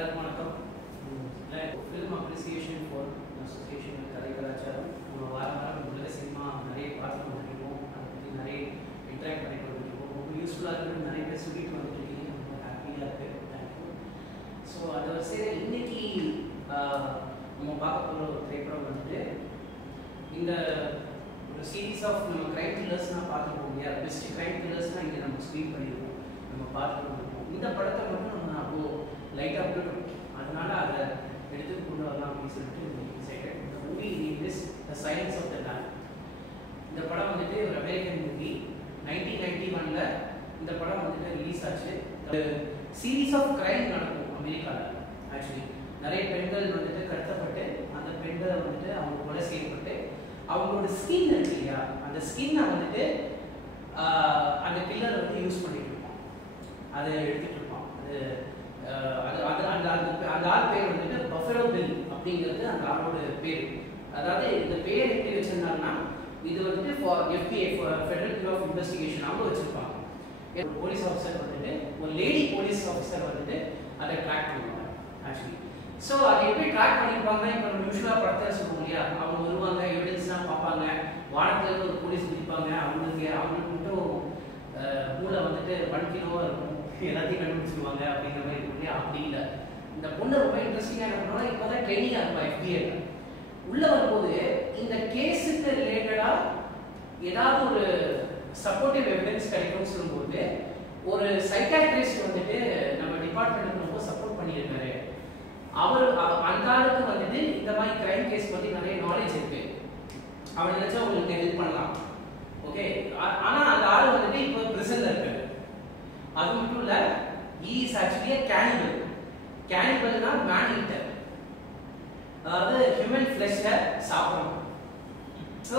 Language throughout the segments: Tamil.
எல்லாருக்கும் வணக்கம். ஃபிலிம் அப்ரிசியேஷன் ஃபோரம் அசோசியேஷன் கலை கலாச்சாரம் நம்ம வாரம் உலக சினிமா நிறைய பார்த்து வந்துருக்கோம். அதை பற்றி நிறைய இன்ட்ராக்ட் பண்ணி வந்துருக்கோம். ரொம்ப யூஸ்ஃபுல்லாக இருக்குது. நிறைய பேர் சொல்லிட்டு வந்துருக்கீங்க. ரொம்ப ஹாப்பியாக இருக்குது. தேங்க்யூ. ஸோ அதை வரிசையில் இன்னைக்கு நம்ம பார்க்க போகிற ஒரு திரைப்படம் வந்துட்டு இந்த ஒரு சீரீஸ் ஆஃப் நம்ம கிரைம் த்ரில்லர்ஸ்லாம் பார்த்துருப்போம் இல்லையா? பெஸ்ட் கிரைம் த்ரில்லர்ஸ்லாம் இங்கே நம்ம ஸ்க்ரீன் பண்ணியிருக்கோம், நம்ம பார்த்துட்டு வந்துருக்கோம். இந்த படத்தை மட்டும் நம்ம அப்போ லைட்டாக விட்டுட்டோம். அதனால அதை எடுத்து கொண்டு வரலாம் அப்படின்னு சொல்லிட்டு டிசைடட். இந்த movie is the silence of the lamb. இந்த படம் வந்துட்டு ஒரு அமெரிக்கன் மூவி. 1991 இந்த படம் வந்துட்டு ரிலீஸ் ஆச்சு. சீரீஸ் ஆஃப் கிரைம் நடக்கும் அமெரிக்காவில். ஆக்சுவலி நிறைய பெண்கள் வந்துட்டு கடத்தப்பட்டு அந்த பெண்களை வந்துட்டு அவங்க கொலை செய்யப்பட்டு அவங்களோட ஸ்கின் இருக்கு இல்லையா, அந்த ஸ்கின்னை வந்துட்டு அந்த கில்லர் வந்து யூஸ் பண்ணிட்டு இருப்பான், அதை எடுத்துட்டு இருப்பான். அந்த ஆள் பேர் வந்துட்டு பஃபலோ பில் அப்படிங்கிறது அந்த ஆளோட பேர். அதாவது இந்த பேர் எப்படி வச்சிருந்தாங்கன்னா, இது வந்துட்டு FBI federal bureau of investigation அவங்க வச்சிருப்பாங்க. ஒரு போலீஸ் ஆஃபீஸர் வந்துட்டு, ஒரு லேடி போலீஸ் ஆஃபீஸர் வந்துட்டு அதை ட்ராக் பண்ணுவாங்க ஆக்சுவலி. ஸோ அதை எப்படி ட்ராக் பண்ணியிருப்பாங்க? இப்போ நம்ம யூஸ்வலாக படத்தை சொல்லுவோம் இல்லையா, அவங்க வருவாங்க, எவிடன்ஸ்லாம் பார்ப்பாங்க, வானத்தில் ஒரு போலீஸ் பிடிப்பாங்க, அவங்களுக்கு மட்டும் மூளை வந்துட்டு 1 கிலோவாக இருக்கும், எல்லாத்தையும் கண்டுபிடிச்சிருவாங்க அப்படிங்கிற மாதிரி இருக்கும் இல்லையா? அப்படி இல்லை. இந்த பொண்ணு ரொம்ப இன்ட்ரெஸ்டிங்காக என்ன பண்ணுவாங்க, இப்போ தான் ட்ரெயினிங்காக இருக்கும் FBI உள்ளே வரும்போது இந்த கேஸுக்கு ரிலேட்டடாக ஏதாவது ஒரு சப்போர்ட்டிவ் எவிடன்ஸ் கிடைக்கும்னு சொல்லும்போது ஒரு சைக்காட்ரிஸ்ட் வந்துட்டு நம்ம டிபார்ட்மெண்ட்டுக்கு ரொம்ப சப்போர்ட் பண்ணியிருக்காரு. அந்த ஆளுக்கு வந்துட்டு இந்த மாதிரி கிரைம் கேஸ் பற்றி நிறைய நாலேஜ் இருக்கு. அவன் நினைச்சா உங்களுக்கு ஹெல்ப் பண்ணலாம். ஓகே, ஆனா அந்த ஆள் வந்துட்டு இப்போ பிரிசன்ல இருக்காரு. அது மட்டும் இல்ல, he is actually a cannibal. Cannibalனா man eater, அதாவது ஹியூமன் ஃப்ளெஷ்ஷை சாப்பிடணும். ஸோ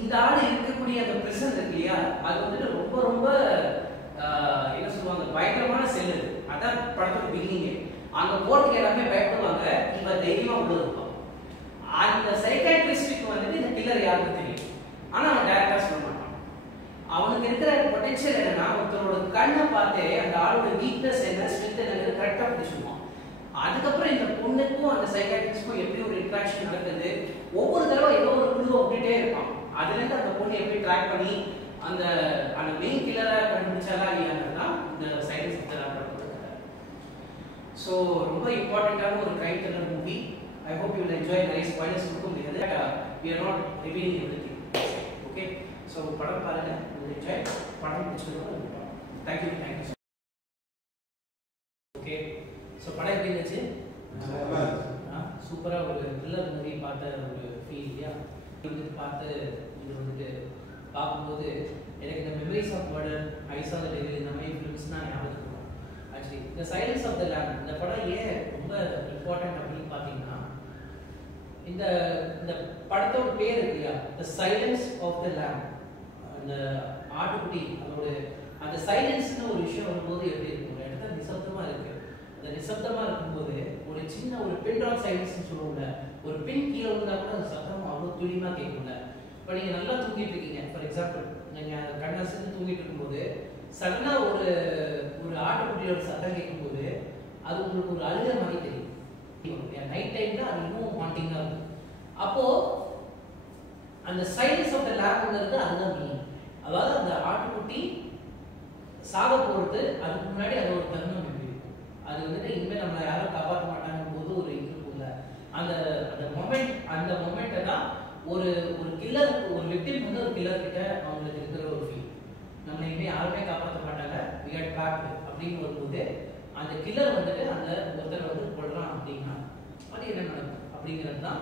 இந்த ஆள் இருக்கக்கூடிய அந்த பிரிசன் இருக்கு இல்லையா, அது வந்துட்டு ரொம்ப ரொம்ப என்ன சொல்லுவாங்க, பயங்கரமான செல். அதான் படத்தோட பிகினிங்கே. அங்க போறதுக்கு எல்லாமே பயப்படுவாங்க, இவன் தைரியமா உள்ள இருப்பான். அந்த சைக்காட்ரிஸ்டுக்கு வந்துட்டு இந்த கில்லர் யாருன்னு தெரியும், ஆனா அவன் டைரக்டா சொல்ல மாட்டான். அவனுக்கு இருக்கிற பொட்டன்ஷியல் என்னன்னா, ஒருத்தரோட கண்ணை பார்த்து அந்த ஆளோட வீக்னஸ் என்ன, ஸ்ட்ரென்த் என்னங்கிறது கரெக்டா பிடிச்சிருவான். அதுக்கப்புறம் இந்த பொண்ணுக்கும் அந்த சைக்காட்ரிஸ்டுக்கும் எப்படி ஒரு இன்ட்ராக்ஷன் நடக்குது, ஒவ்வொரு தடவை ஏதோ ஒரு குழுவை விட்டுட்டே இருப்பான். அதுல இருந்து அந்த பொண்ணு எப்படி ட்ராக் பண்ணி அந்த மெயின் கில்லரை கண்டுபிடிச்சாலா இல்லையாங்கிறதுதான் இந்த சைலன்ஸ் ஆஃப் த லேம். ஸோ ரொம்ப இம்பார்ட்டண்ட்டான ஒரு crime thriller movie. I hope you will enjoy. நிறைய ஸ்பாய்லர்ஸ் கொடுக்க முடியாது. we are not revealing everything. Okay, so படம் பாருங்க, என்ஜாய். படம் பிடிச்சிருக்கோம். தேங்க்யூ. ஓகே, ஸோ படம் எப்படி இருந்துச்சு? சூப்பராக ஒரு த்ரில்லர் மூவி பார்த்த ஒரு ஃபீல் இல்லையா? வந்துட்டு பார்த்து இது வந்துட்டு பார்க்கும்போது எனக்கு இந்த memories of murder, I saw the devil, இந்த மாதிரி ஃபிலிம்ஸ் தான் ஞாபகம் இருக்கும். ஆக்சுவலி இந்த சைலன்ஸ் ஆஃப் த லேம் இந்த படம் ஏன் ரொம்ப இம்பார்ட்டன்ட் அப்படின்னு பார்த்தீங்கன்னா, இந்த இந்த படத்தோட பேர் இருக்கு இல்லையா, த சைலன்ஸ் ஆஃப் த லேம். அந்த ஆட்டுக்குட்டி அதோட அந்த சைலன்ஸ்னு ஒரு விஷயம் வரும்போது எப்படி இருக்கும், ஒரு இடத்துல நிசப்தமாக இருக்கு. அந்த நிசப்தமாக இருக்கும்போது ஒரு சின்ன ஒரு பின் ட்ராப் சைலன்ஸ்னு சொல்லுவோம்ல, ஒரு பின் கீழே இருந்தால் கூட அந்த சத்தம் அவ்வளோ துளிமாக கேட்கும்ல. இப்போ நீங்கள் நல்லா தூங்கிட்டு இருக்கீங்க, ஃபார் எக்ஸாம்பிள் நீங்கள் கண்ணை சேர்ந்து தூங்கிட்டு இருக்கும்போது சடனாக ஒரு ஆட்டுக்குட்டியோட சத்தம் கேட்கும்போது அது உங்களுக்கு ஒரு அழுகிற மாதிரி தெரியும். நைட் டைம்ல அது இன்னும் வாண்டிங்காக இருக்கும். அப்போ அந்த சைலன்ஸ் ஆஃப் த லேம்ங்கிறது அதுதான் மீனிங். அதாவது அந்த ஆட்டுக்குட்டி சாக போகிறது அதுக்கு முன்னாடி அது ஒரு தருணம் எப்படி இருக்கும், அது வந்துட்டு இனிமேல் நம்மளை யாரும் காப்பாற்ற மாட்டாங்க போது ஒரு இது இருக்கும்ல, அந்த மொமெண்ட்டை தான் ஒரு கில்லர், ஒரு விக்டிம் வந்து ஒரு கில்லர் கிட்ட அவங்களுக்கு இருக்கிற ஒரு ஃபீல். நம்மளை இனிமேல் யாருமே காப்பாற்ற மாட்டாங்க, we are trapped அப்படின்னு வரும்போது அந்த கில்லர் வந்துட்டு அந்த ஒருத்தரை வந்து கொள்றான் அப்படின்னா அது என்ன நடக்கும் அப்படிங்கிறது தான்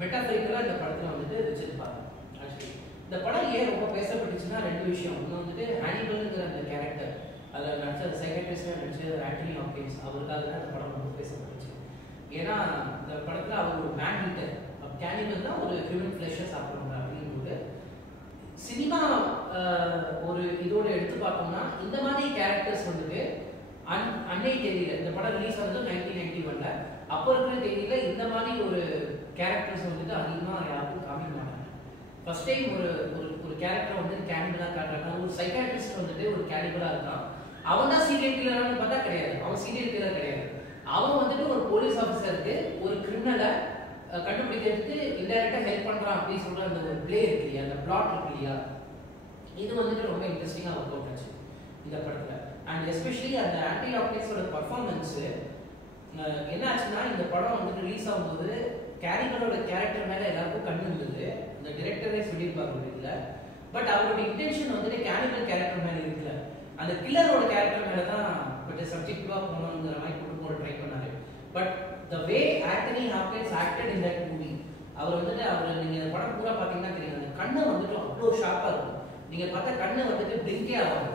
மெட்டாஃபரிக்கலாக இந்த படத்தில் வந்துட்டு வச்சிருப்பாங்க. ஆக்சுவலி இந்த படம் ஏன் ரொம்ப பேசப்பட்டுச்சுன்னா 2 விஷயம். ஒன்று வந்துட்டு ஹானிபல்ங்கிற அந்த கேரக்டர், அதில் நடிச்ச அந்த சைக்காட்ரிஸ்டாக நடிச்ச ஆண்டனி ஹாப்கின்ஸ், அவருக்காக தான் இந்த படம் ரொம்ப பேசப்பட்டுச்சு. ஏன்னா இந்த படத்தில் அவர் ஒரு மேன் ஈட்டர், கேனிபல் தான் ஒரு ஹியூமன் ஃப்ளெஷ்ஷை சாப்பிடுவாங்க அப்படிங்கும்போது சினிமா ஒரு இதோட எடுத்து பார்த்தோம்னா இந்த மாதிரி கேரக்டர்ஸ் வந்துட்டு அன்னை தேதியில் இந்த படம் ரிலீஸ் ஆனது 1991. அப்போ இருக்கிற தேதியில் இந்த மாதிரி ஒரு கேரக்டர்ஸ் வந்துட்டு அதிகமாக யாருக்கும் காமிக்க மாட்டாங்க. ஃபர்ஸ்ட் டைம் ஒரு கேரக்டர் வந்து கேனிபலாக காட்டுறாங்க. ஒரு சைக்காட்ரிஸ்ட் வந்துட்டு ஒரு கேனிபலாக இருக்கான். அவன் தான் சீரியல் கில்லரானு பார்த்தா கிடையாது, அவன் சீரியல் கில்லர் கிடையாது. அவன் வந்துட்டு ஒரு கண்டுபிடிக்கிறதுக்கு இன்டைரக்டா ஹெல்ப் பண்றான் அப்படின்னு சொல்ற அந்த ஒரு பிளே இருக்கு இல்லையா, அந்த பிளாட் இருக்கு இல்லையா, இது வந்துட்டு ரொம்ப இன்ட்ரெஸ்டிங்கா ஒர்க் அவுட் ஆச்சு இந்த படத்துல. அண்ட் எஸ்பெஷலி அந்த ஆன்டி லாக்னேஸோட பர்ஃபார்மன்ஸ் என்ன ஆச்சுன்னா, இந்த படம் வந்துட்டு ரிலீஸ் ஆகும்போது கேரிமலோட கேரக்டர் மேல எல்லாருக்கும் கண்ணு இருந்தது. அந்த டிரெக்டரே சொல்லியிருப்பாரு இதுல. பட் அவரோட இன்டென்ஷன் வந்துட்டு கேனிபல் கேரக்டர் மேல இருக்குல்ல, அந்த கில்லரோட கேரக்டர் மேல தான் கொஞ்சம் சப்ஜெக்டிவா போகணுங்கிற மாதிரி கொண்டு போக ட்ரை பண்ணாரு. But the way Anthony Hopkins acted in that movie, அவர் வந்துட்டு அவர் நீங்க இந்த படம் பூரா பாத்தீங்கன்னா தெரியும், அந்த கண்ணு வந்துட்டு அவ்வளோ ஷார்ப்பா இருக்கும். நீங்க பார்த்தா கண்ணு வந்துட்டு பிளிங்கே ஆகும்.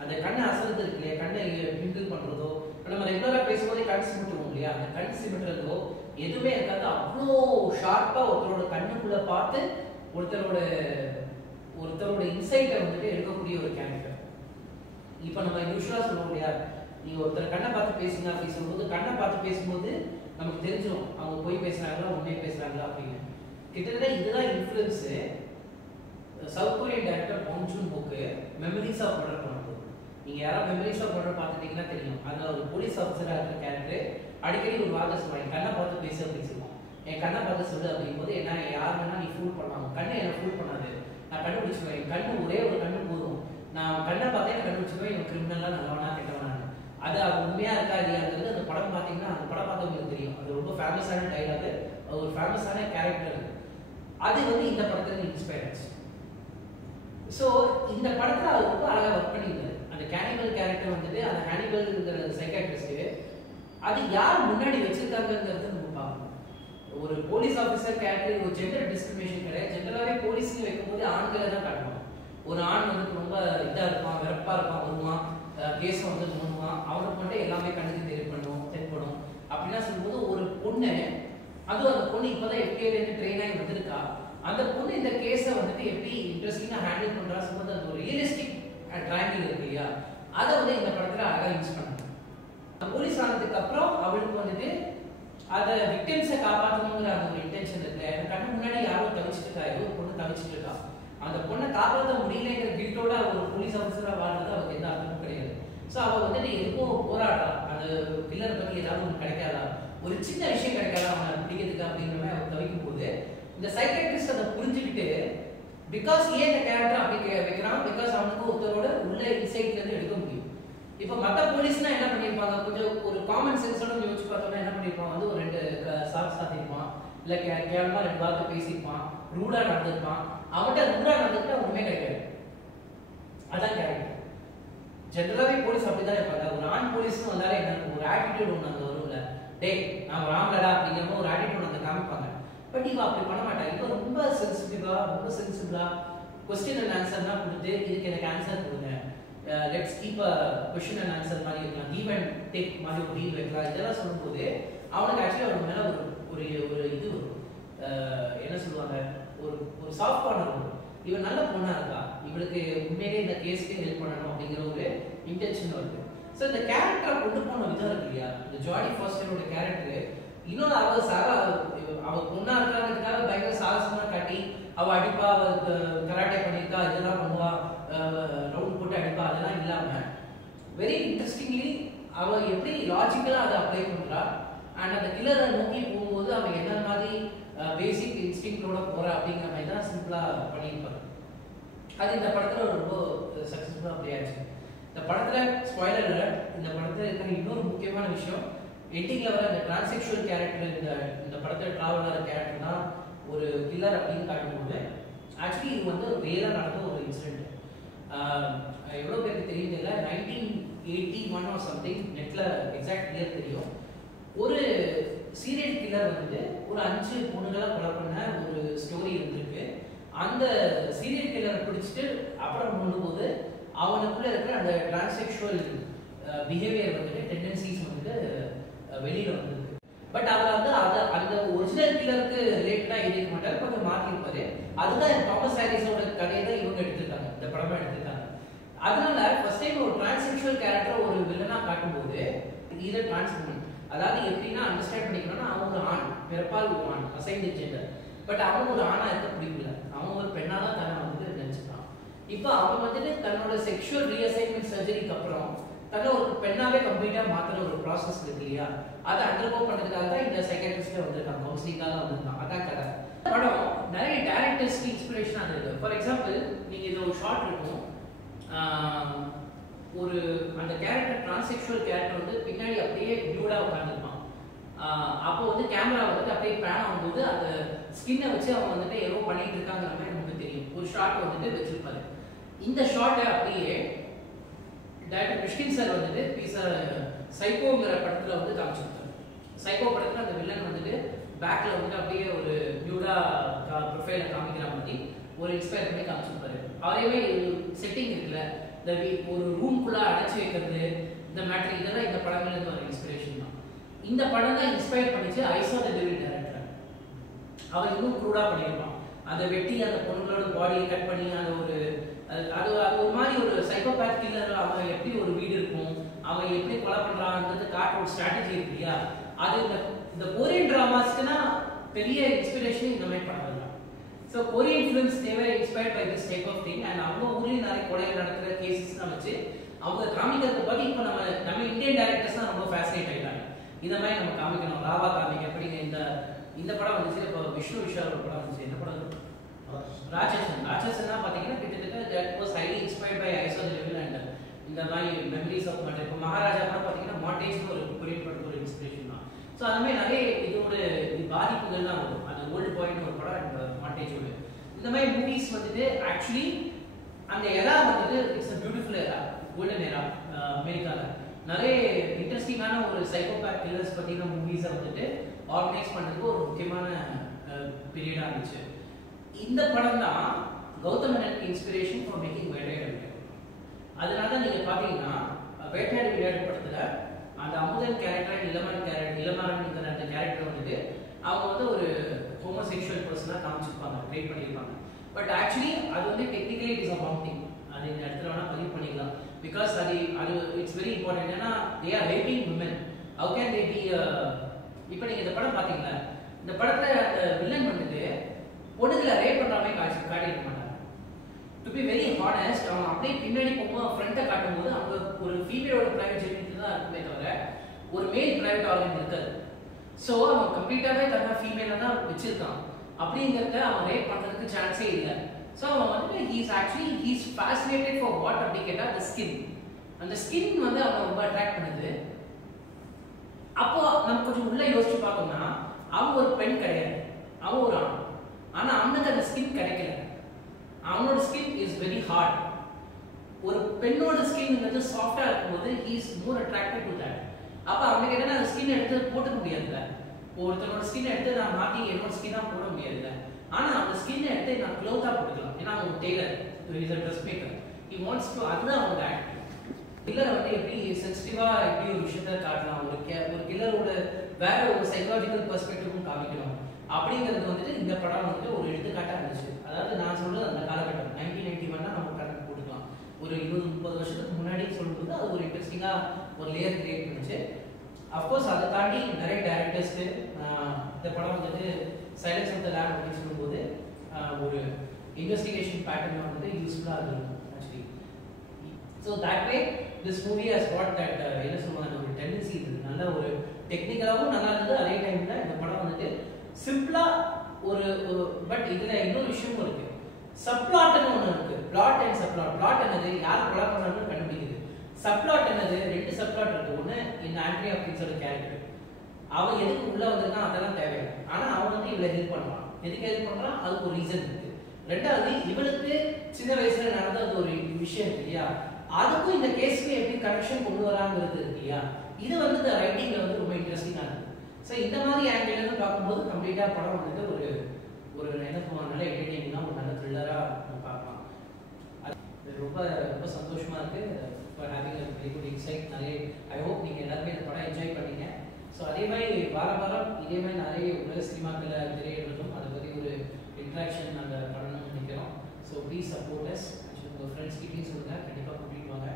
அந்த கண்ணு அசலுது இருக்கு இல்லையா, கண்ணை பிங்கிள் பண்றதோ, நம்ம ரெகுலரா பேசும்போதே கண் சிமிட்டுவோம் இல்லையா, அந்த கண் சிமிட்டுறதோ எதுவுமே இருக்காது. அவ்வளோ ஷார்ப்பா ஒருத்தரோட கண்ணுக்குள்ள பார்த்து ஒருத்தரோட இன்சைட்டை வந்துட்டு எடுக்கக்கூடிய ஒரு கேரக்டர். இப்போ நம்ம யூஸ்வலா சொல்லுவோம் இல்லையா, நீங்க ஒருத்தர் கண்ணை பார்த்து பேசுங்க அப்படின்னு சொல்லும்போது, கண்ணை பார்த்து பேசும்போது நமக்கு தெரிஞ்சிடும் அவங்க போய் பேசுறாங்களா உண்மையை பேசுறாங்களா அப்படின்னு. கிட்டத்தட்ட இதுதான் influence South Korean director Bong Joon ஹோக்கு மெமரிஸ் ஆஃப் மர்டர் பண்ணும்போது. நீங்க யாராவது மெமரிஸ் ஆஃப் மர்டர் பார்த்துட்டீங்கன்னா தெரியும், அதுல ஒரு போலீஸ் ஆஃபீஸரா இருக்கிற கேரக்டர் அடிக்கடி ஒரு வார்த்தை சொல்லுவாங்க, கண்ணை பார்த்து பேசு அப்படின்னு சொல்லுவாங்க. என் கண்ணை பார்த்து சொல்லு அப்படிங்கும் போது என்ன யார் வேணா நீ ஃபூல் பண்ணலாம், கண்ணை என்ன ஃபூல் பண்ணாது, நான் கண்டுபிடிச்சுவேன், என் கண்ணு ஒரே ஒரு கண்ணு போதும், நான் கண்ணை பார்த்தே நான் கண்டுபிடிச்சுவேன் இவன் கிரிமினலா நல்லவனா கெட்டவனா. அது உண்மையா இருக்கா இல்லையாங்கிறது அந்த படம் பார்த்தீங்கன்னா, அந்த படம் பார்த்தவங்களுக்கு தெரியும். அது ரொம்ப ஃபேமஸான டைலாக், ஒரு ஃபேமஸான கேரக்டர். அது வந்து இந்த படத்துல இன்ஸ்பயர் ஆச்சு. ஸோ இந்த படத்துல அவர் ரொம்ப அழகா ஒர்க் பண்ணியிருந்தாரு. அந்த கேனிபல் கேரக்டர் வந்துட்டு அந்த ஹானிபல்ங்கிற சைக்காட்ரிஸ்ட் அது யார் முன்னாடி வச்சிருக்காங்கிறது நம்ம பார்க்கணும். ஒரு போலீஸ் ஆஃபீஸர் கேரக்டர் ஒரு ஜெண்டர் டிஸ்கிரிமினேஷன் கிடையாது. ஜென்ரலாகவே போலீஸ்னு வைக்கும்போது ஆண்களை தான் காட்டுவாங்க. ஒரு ஆண் வந்துட்டு ரொம்ப இதா இருப்பான், வெறப்பா இருப்பான், வருவான், கேஸை வந்து நோண்டுவான், அவனுக்கு மட்டும் எல்லாமே கண்ணுக்கு தென்படும் அப்படின்னா சொல்லும்போது, ஒரு பொண்ணு அதுவும் அந்த பொண்ணு இப்போதான் எஃப்ஐஆர்லேருந்து ட்ரெயின் ஆகி வந்திருக்கா, அந்த பொண்ணு இந்த கேஸை வந்துட்டு எப்படி இன்ட்ரெஸ்டிங்காக ஹேண்டில் பண்றா சொல்லும்போது அது ஒரு ரியலிஸ்டிக் ட்ராயிங்கிங் இருக்கு இல்லையா, அதை வந்து இந்த படத்துல அழகா யூஸ் பண்ணாங்க. போலீஸ் ஆனதுக்கு அப்புறம் அவளுக்கு வந்துட்டு அதை விக்டிம்ஸை காப்பாற்றணுங்கிற அந்த ஒரு இன்டென்ஷன் இருக்கு. எனக்கு கண்ணு முன்னாடி யாரோ தவிச்சிட்டு இருக்கா, ஏதோ ஒரு பொண்ணு தவிச்சிட்டு இருக்கா, அந்த பொண்ணை காப்பாற்ற முடியலைங்கிற கில்ட்டோட ஒரு போலீஸ் ஆஃபீஸரா வாழ்றது அவருக்கு எந்த அர்த்தமும் கிடையாது. ஸோ அவ வந்துட்டு எதுவும் போராடுறா, அந்த கில்லரை பத்தி ஏதாவது ஒன்று கிடைக்காதா, ஒரு சின்ன விஷயம் கிடைக்காதா அவனை பிடிக்கிறதுக்கு அப்படிங்கிற மாதிரி அவன் தவிக்கும் போது, இந்த சைக்காட்ரிஸ்ட் அதை புரிஞ்சுக்கிட்டு பிகாஸ் ஏன் இந்த கேரக்டர் அப்படி வைக்கிறான், பிகாஸ் அவனுக்கு ஒருத்தரோட உள்ள இன்சைட்ல இருந்து எடுக்க முடியும். இப்போ மற்ற போலீஸ்னா என்ன பண்ணியிருப்பாங்க, கொஞ்சம் ஒரு காமன் சென்ஸோட யோசிச்சு பார்த்தோம்னா என்ன பண்ணியிருப்பான், வந்து ஒரு 2 சாக்ஸ் சாத்திருப்பான், இல்லை கேவலமா 2 வார்த்தை பேசியிருப்பான், ரூடா நடந்திருப்பான், அவன்கிட்ட ரூடா நடந்துட்டு ஒண்ணுமே கிடைக்காது. அதான் கேரக்டர். ஜென்ரலாவே போலீஸ் அப்படிதான் இருப்பாங்க. ஒரு ஆண் போலீஸ்னு வந்தாலே என்ன ஒரு ஆட்டிடியூட் ஒன்று அங்கே வரும்ல, டேய் நான் ராம்லடா அப்படிங்கிற ஒரு ஆட்டிடியூட் அங்கே காமிப்பாங்க. பட் இவன் அப்படி பண்ண மாட்டாங்க. இப்போ ரொம்ப சென்சிபிளா கொஸ்டின் அண்ட் ஆன்சர் தான் கொடுத்து இதுக்கு எனக்கு ஆன்சர் கொடுங்க, let's keep a question and answer மாதிரி இருக்கலாம், கிவ் அண்ட் டேக் மாதிரி ஒரு டீல் வைக்கலாம், இதெல்லாம் சொல்லும்போது அவனுக்கு ஆக்சுவலி அவனுக்கு மேலே ஒரு இது வரும், என்ன சொல்லுவாங்க, ஒரு சாஃப்ட் கார்னர் வரும். இவன் நல்ல பொண்ணா இருக்கா, இவளுக்கு உண்மையிலே இந்த கேஸ்க்கு ஹெல்ப் பண்ணணும் அப்படிங்கிற ஒரு இன்டென்ஷன் வருது. ஸோ இந்த கேரக்டரை கொண்டு போன விதம் இருக்கு இல்லையா, இந்த ஜாடி ஃபாஸ்டரோட கேரக்டர் இன்னொரு அவ பொண்ணா இருக்கிறதுக்காக பயங்கர சாகசமா காட்டி அவ அடிப்பா, கராட்டே பண்ணியிருக்கா, இதெல்லாம் பண்ணுவா, ரவுண்ட் போட்டு அடிப்பா, அதெல்லாம் இல்லாம வெரி இன்ட்ரெஸ்டிங்லி அவ எப்படி லாஜிக்கலா அதை அப்ளை பண்றா, அண்ட் அந்த கில்லரை நோக்கி போகும்போது அவன் என்ன மாதிரி பேசிக் இன்ஸ்டிங்க்டோட போறா அப்படிங்கிற மாதிரி தான் சிம்பிளா பண்ணியிருப்பாரு. அது இந்த படத்துல ரொம்ப சக்சஸ்ஃபுல்லா பிளே ஆச்சு. இந்த படத்துல ஸ்பாயிலர் அலர்ட், இந்த படத்துல இருக்கிற இன்னொரு முக்கியமான விஷயம், எண்டிங்ல வர இந்த டிரான்செக்சுவல் கேரக்டர் இந்த படத்துல டிராவல் ஆகிற கேரக்டர் தான் ஒரு கில்லர் அப்படின்னு காட்டும்போது ஆக்சுவலி இது வந்து ரியலா நடந்த ஒரு இன்சிடென்ட். எவ்வளோ பேருக்கு தெரியும் இல்லை, 1981 ஆர் சம்திங், நெட்ல எக்ஸாக்ட் இயர் தெரியும். ஒரு சீரியல் கில்லர் வந்து ஒரு 5 பொண்ணுகளை கொலை பண்ண ஒரு ஸ்டோரி இருந்திருக்கு. அந்த சீரியல் கில்லரை பிடிச்சிட்டு அப்புறம் பண்ணும்போது அவனுக்குள்ள இருக்கிற அந்த டிரான்செக்சுவல் பிஹேவியர் வந்துட்டு டெண்டன்சிஸ் வந்துட்டு வெளியில வந்திருக்கு. பட் அவர் வந்து அந்த ஒரிஜினல் கில்லருக்கு ரிலேட்டடா எழுதிக்க மாட்டார், கொஞ்சம் மாற்றிருப்பாரு. அதுதான் தாமஸ் ஹாரிஸோட கதையை தான் இவங்க எடுத்திருக்காங்க, இந்த படமா எடுத்திருக்காங்க. அதனால ஃபர்ஸ்ட் டைம் ஒரு டிரான்செக்சுவல் கேரக்டர் ஒரு வில்லனா காட்டும்போது இதை டிரான்ஸ்ஃபர்மேஷன், அதாவது எப்படின்னா அண்டர்ஸ்டாண்ட் பண்ணிக்கணும்னா அவன் ஒரு ஆண், பிறப்பால் ஒரு ஆண், அசைன்டு ஜெண்டர். பட் அவன் ஒரு ஆணா இருக்க பிடிக்கல, அவன் ஒரு பெண்ணா தான் தன்னை வந்து நினைச்சுட்டான். இப்போ அவன் வந்துட்டு தன்னோட செக்ஷுவல் ரீஅசைன்மெண்ட் சர்ஜரிக்கு அப்புறம் தன்னை ஒரு பெண்ணாவே கம்ப்ளீட்டாக மாற்றுற ஒரு ப்ராசஸ் இருக்கு இல்லையா, அதை அண்டர்கோ பண்ணுறதுக்காக தான் இந்த சைக்காட்ரிஸ்ட்டே வந்திருக்காங்க, கவுன்சிலிங்காக வந்திருக்காங்க. அதான் கதை. படம் நிறைய டேரக்டர்ஸ்க்கு இன்ஸ்பிரேஷனாக இருக்குது. ஃபார் எக்ஸாம்பிள் நீங்கள் இது ஒரு ஷார்ட் இருக்கும், ஒரு அந்த கேரக்டர் டிரான்செக்சுவல் கேரக்டர் வந்து பின்னாடி அப்படியே நியூடாக உட்காந்துருப்பான். அப்போ வந்து கேமரா வந்துட்டு அப்படியே பேன் ஆகும்போது அந்த ஸ்கின்னை வச்சு அவங்க வந்துட்டு ஏதோ பண்ணிட்டு இருக்காங்கிற மாதிரி நமக்கு தெரியும். ஒரு ஷார்ட் வந்துட்டு வச்சிருப்பாரு. இந்த ஷார்ட்டை அப்படியே டைரக்டர் கிருஷ்ணன் சார் வந்துட்டு சைக்கோங்கிற படத்தில் வந்து காமிச்சிருக்காரு. சைக்கோ படத்தில் அந்த வில்லன் வந்துட்டு பேக்கில் வந்துட்டு அப்படியே ஒரு நியூடா ப்ரொஃபைலை காமிக்கிற மாதிரி ஒரு இன்ஸ்பயர் பண்ணி காமிச்சிருப்பாரு. அவரையே செட்டிங் இருக்குல்ல, இந்த ஒரு ரூம்குள்ளே அடைச்சி வைக்கிறது, இந்த மேட்ரு, இதெல்லாம் இந்த படங்கள்லேருந்து வர இன்ஸ்பிரேஷன் தான். இந்த படம் தான் இன்ஸ்பயர் பண்ணிச்சு ஐ சா தி டெவில் டைரக்டர். அவன் இன்னும் க்ரூடா பண்ணியிருப்பான். அதை வெட்டி அந்த பொண்ணுங்களோட பாடியை கட் பண்ணி அந்த ஒரு அது ஒரு மாதிரி ஒரு சைக்கோபேத் கில்லர், அவன் எப்படி ஒரு வீடு இருக்கும், அவன் எப்படி கொலை பண்றான்றது காட்ட ஒரு ஸ்ட்ராட்டஜி இருக்கு இல்லையா. அது இந்த கொரியன் டிராமாஸ்க்குனா பெரிய இன்ஸ்பிரேஷன் இந்த மாதிரி படம் தான். So Korean films they were inspired by this type of thing. And அவங்க ஊர்லேயும் நிறைய கொலைகள் நடக்கிற கேசஸ் தான் வச்சு அவங்க காமிக்கிறத பற்றி இப்போ நம்ம இந்தியன் டைரக்டர்ஸ் தான் ரொம்ப ஃபேசினேட் ஆகிட்டாங்க. இந்த மாதிரி நம்ம காமிக்கணும், ராவா காமிக்க எப்படிங்க. இந்த படம் வந்துச்சு. இப்போ விஷ்ணு விஷால் ஒரு படம் வந்துச்சு. என்ன படம்? ராட்சசன் தான் பார்த்தீங்கன்னா கிட்டத்தட்ட that was highly inspired by I saw the devil and இந்த மாதிரி மெமரிஸ் ஆஃப் மட்டர். இப்போ மகாராஜா படம் பார்த்தீங்கன்னா மாண்டேஜ் ஒரு கொரியன் படத்துக்கு ஒரு இன்ஸ்பிரேஷன் தான். ஸோ அந்த மாதிரி நிறைய இதோட பாதிப்புகள்லாம் வரும். அது ஓல்டு பாயிண்ட் ஒரு படம் அண்ட் மாண்டேஜோட இந்த மாதிரி மூவிஸ் வந்துட்டு ஆக்சுவலி அந்த எரா வந்துட்டு it's a beautiful era, golden era. அமெரிக்காவில் நிறைய இன்ட்ரெஸ்டிங்கான ஒரு சைக்கோபேத் கில்லர்ஸ் பற்றின மூவிஸை வந்துட்டு ஆர்கனைஸ் பண்ணுறதுக்கு ஒரு முக்கியமான பீரியடாக இருந்துச்சு. இந்த படம் தான் கௌதம் மேனனுக்கு இன்ஸ்பிரேஷன் ஃபார் மேக்கிங் வேட்டையாடு விளையாடு. அதனால தான் நீங்கள் பார்த்தீங்கன்னா வேட்டையாடு விளையாடு படத்தில் அந்த அமுதன் கேரக்டர், இளமாறன்ங்கிற அந்த கேரக்டர் வந்துட்டு அவங்க வந்து ஒரு ஹோமோசெக்சுவல் பர்சனாக காமிச்சிருப்பாங்க, ட்ரீட் பண்ணியிருப்பாங்க. பட் ஆக்சுவலி அது வந்து technically it is a wrong thing. அது இந்த இடத்துல வேணால் பதிவு பண்ணிக்கலாம். பிகாஸ் அது இட்ஸ் வெரி இம்பார்ட்டன்ட். ஏன்னா they are raping women. How can they be? இப்போ நீங்கள் இந்த படம் பார்த்தீங்களா, இந்த படத்தில் அந்த வில்லன் வந்துட்டு பொண்ணுகளை ரேப் பண்ணுற மாதிரி காட்டியிருக்க மாட்டாங்க. டு பி வெரி ஹானஸ்ட், அவன் அப்படியே பின்னாடி போகும்போது ஃப்ரண்ட்டை காட்டும்போது அவங்க ஒரு ஃபீமேலோட ப்ரைவேட் ஜெனிட்டி தான் இருக்குமே தவிர ஒரு மேல் ப்ரைவேட் ஆர்கன் இருக்காது. ஸோ அவன் கம்ப்ளீட்டாகவே தன்னை ஃபீமேலாக தான் வச்சிருக்கான். அப்படிங்கிறத அவன் ரேப் பண்ணுறதுக்கு சான்ஸே இல்லை. ஸோ அவன் வந்துட்டு ஹீஸ் ஃபேசினேட்டட் ஃபார் வாட் அப்படி கேட்டால் அந்த ஸ்கின். அந்த ஸ்கின் வந்து அவன் ரொம்ப அட்ராக்ட் பண்ணுது. அப்போ நம்ம கொஞ்சம் உள்ள யோசிச்சு பார்த்தோம்னா அவன் ஒரு பெண் கிடையாது, அவன் ஒரு ஆண். ஆனால் அவனுக்கு அந்த ஸ்கின் கிடைக்கல. அவனோட ஸ்கின் இஸ் வெரி ஹார்ட். ஒரு பெண்ணோட ஸ்கின்ங்கிறது சாஃப்டாக இருக்கும்போது he is more attracted to that. அப்போ அவனுக்கு என்னன்னா அந்த ஸ்கின் எடுத்து போட்டுக்க முடியாதுல்ல. ஒருத்தனோட ஸ்கின் எடுத்து நான் மாற்றி என்னோட ஸ்கின்னாக போட முடியாதுல்ல. ஆனால் அந்த ஸ்கின்னை எடுத்து நான் க்ளோத்தாக போட்டுக்கலாம். ஏன்னா அவன் tailor, is a dress maker. He wants to, அதுதான் அவனோட ஆக்ட். கில்லரை வந்து எப்படி சென்சிட்டிவாக எப்படி ஒரு விஷயத்த காட்டலாம், ஒரு கில்லரோட வேற ஒரு சைக்காலஜிக்கல் பெர்ஸ்பெக்டிவும் காமிக்கணும் அப்படிங்கிறது வந்துட்டு இந்த படம் வந்துட்டு ஒரு எடுத்துக்காட்டாக இருந்துச்சு. அதாவது நான் சொல்றது அந்த காலகட்டம் 1991 நம்ம கணக்கு போட்டுக்கலாம். ஒரு 20-30 வருஷத்துக்கு முன்னாடி சொல்லும்போது அது ஒரு இன்ட்ரெஸ்டிங்காக ஒரு லேயர் கிரியேட் பண்ணுச்சு. அஃப்கோர்ஸ் அதை தாண்டி நிறைய டேரக்டர்ஸ்க்கு இந்த படம் வந்துட்டு சைலன்ஸ் ஆஃப் த லேம் அப்படின்னு சொல்லும்போது ஒரு இன்வெஸ்டிகேஷன் பேட்டர்ன் வந்துட்டு யூஸ்ஃபுல்லாக இருக்கும் actually. So that way this movie has got that என்ன சொல்லுவாங்க ஒரு டெண்டன்சி. இது நல்ல ஒரு டெக்னிக்கலாகவும் நல்லா இருந்தது. அதே டைமில் இந்த படம் வந்துட்டு சிம்பிளாக ஒரு பட் இதில் இன்னொரு விஷயமும் இருக்கு. சப்ளாட்னு ஒன்று இருக்கு. Plot and subplot. பிளாட் என்னது, யார் கொலை பண்ணுறாங்கன்னு கண்டுபிடிக்குது. சப்ளாட் என்னது, 2 சப்ளாட் இருக்கு. ஒன்று இந்த ஆண்ட்ரி ஹாப்கின்ஸோட கேரக்டர், அவன் எதுக்கு உள்ள வந்திருக்கான் அதெல்லாம் தேவையில்லை. ஆனால் அவன் வந்து இவளை ஹெல்ப் பண்ணுவான். எதுக்கு ஹெல்ப் பண்ணுறான், அதுக்கு ஒரு ரீசன் இருக்கு. ரெண்டாவது, இவளுக்கு சின்ன வயசுல நடந்த அது ஒரு விஷயம் இருக்கு இல்லையா, அதுக்கும் இந்த கேஸ்க்கு எப்படி கனெக்ஷன் கொண்டு வராங்கிறது இருக்கு இல்லையா. இது வந்து இந்த ரைட்டிங்ல வந்து ரொம்ப இன்ட்ரெஸ்டிங்காக இருக்கு. ஸோ இந்த மாதிரி ஆங்கிள் இருந்து பார்க்கும்போது கம்ப்ளீட்டாக படம் வந்துட்டு ஒரு என்ன சொல்லுவாங்க, நல்ல என்டர்டெய்னிங்காக ஒரு நல்ல த்ரில்லராக நம்ம பார்க்கலாம். அது ரொம்ப ரொம்ப சந்தோஷமா இருக்கு. For having a very good inside. நிறைய ஐ ஹோப் நீங்கள் எல்லாருமே இந்த படம் என்ஜாய் பண்ணீங்க. ஸோ அதே மாதிரி வாரம் இதே மாதிரி நிறைய உலக சினிமாக்களை திரையிடுறதும் அதை பற்றி ஒரு இன்ட்ராக்ஷன் நாங்கள் பண்ணணும்னு நினைக்கிறோம். So please support us. உங்கள் ஃப்ரெண்ட்ஸ் கிட்டையும் சொல்லுங்கள், கண்டிப்பாக கூட்டிகிட்டு வாங்க.